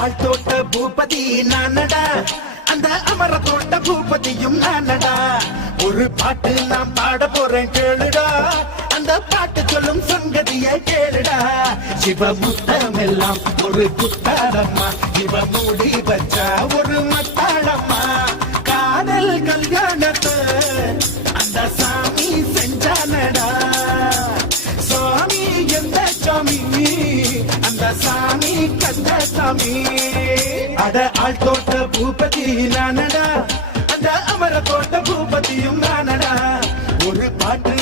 ஆள் தோட்ட பூபதி நானடா, அந்த அமர தோட்ட பூபதியும் நானடா. ஒரு பாட்டு நான் பாட போறேன் கேளுடா, அந்த பாட்டு சொல்லும் சங்கதியை கேளுடா. சிவமுத்தம் எல்லாம் ஒரு புத்தாரம்மா, இவ மூடி வச்சா ஒரு மத்தாளம்மா. காதல் கல்யாணத்தை அந்த சாமி செஞ்சானடா. சாமி எந்த சாமி? அந்த சாமி கந்த சாமி. அட ஆள் தோட்ட பூபதி நானடா, அந்த அமர தோட்ட பூபதியும் நானடா. ஒரு பாட்டு